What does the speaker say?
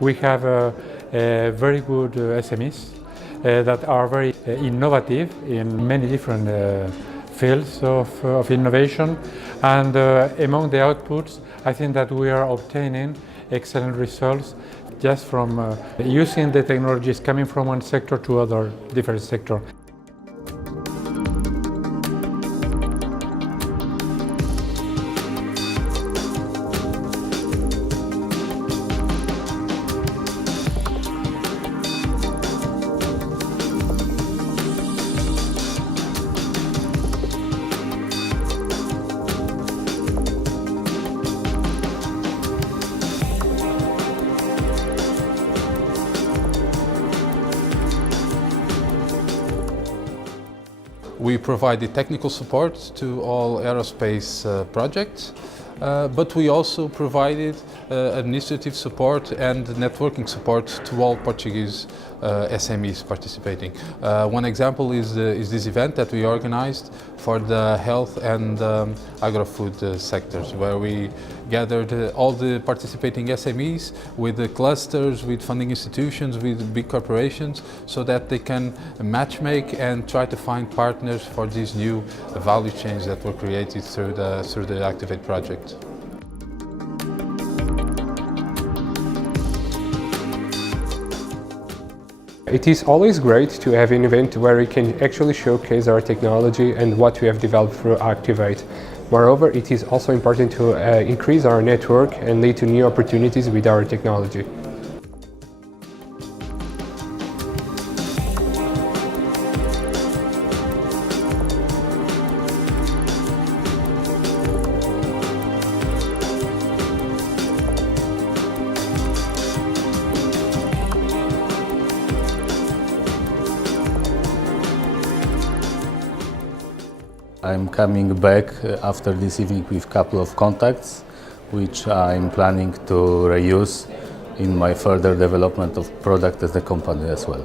We have very good SMEs that are very innovative in many different fields of innovation, and among the outputs I think that we are obtaining excellent results just from using the technologies coming from one sector to other different sector. We provide the technical support to all aerospace projects, but we also provided administrative support and networking support to all Portuguese SMEs participating. One example is this event that we organized for the health and agro-food sectors, where we gathered all the participating SMEs with the clusters, with funding institutions, with big corporations, so that they can matchmake and try to find partners for these new value chains that were created through the ACTTiVAte project. It is always great to have an event where we can actually showcase our technology and what we have developed through ACTTiVAte. Moreover, it is also important to increase our network and lead to new opportunities with our technology. I'm coming back after this evening with a couple of contacts, which I'm planning to reuse in my further development of product as a company as well.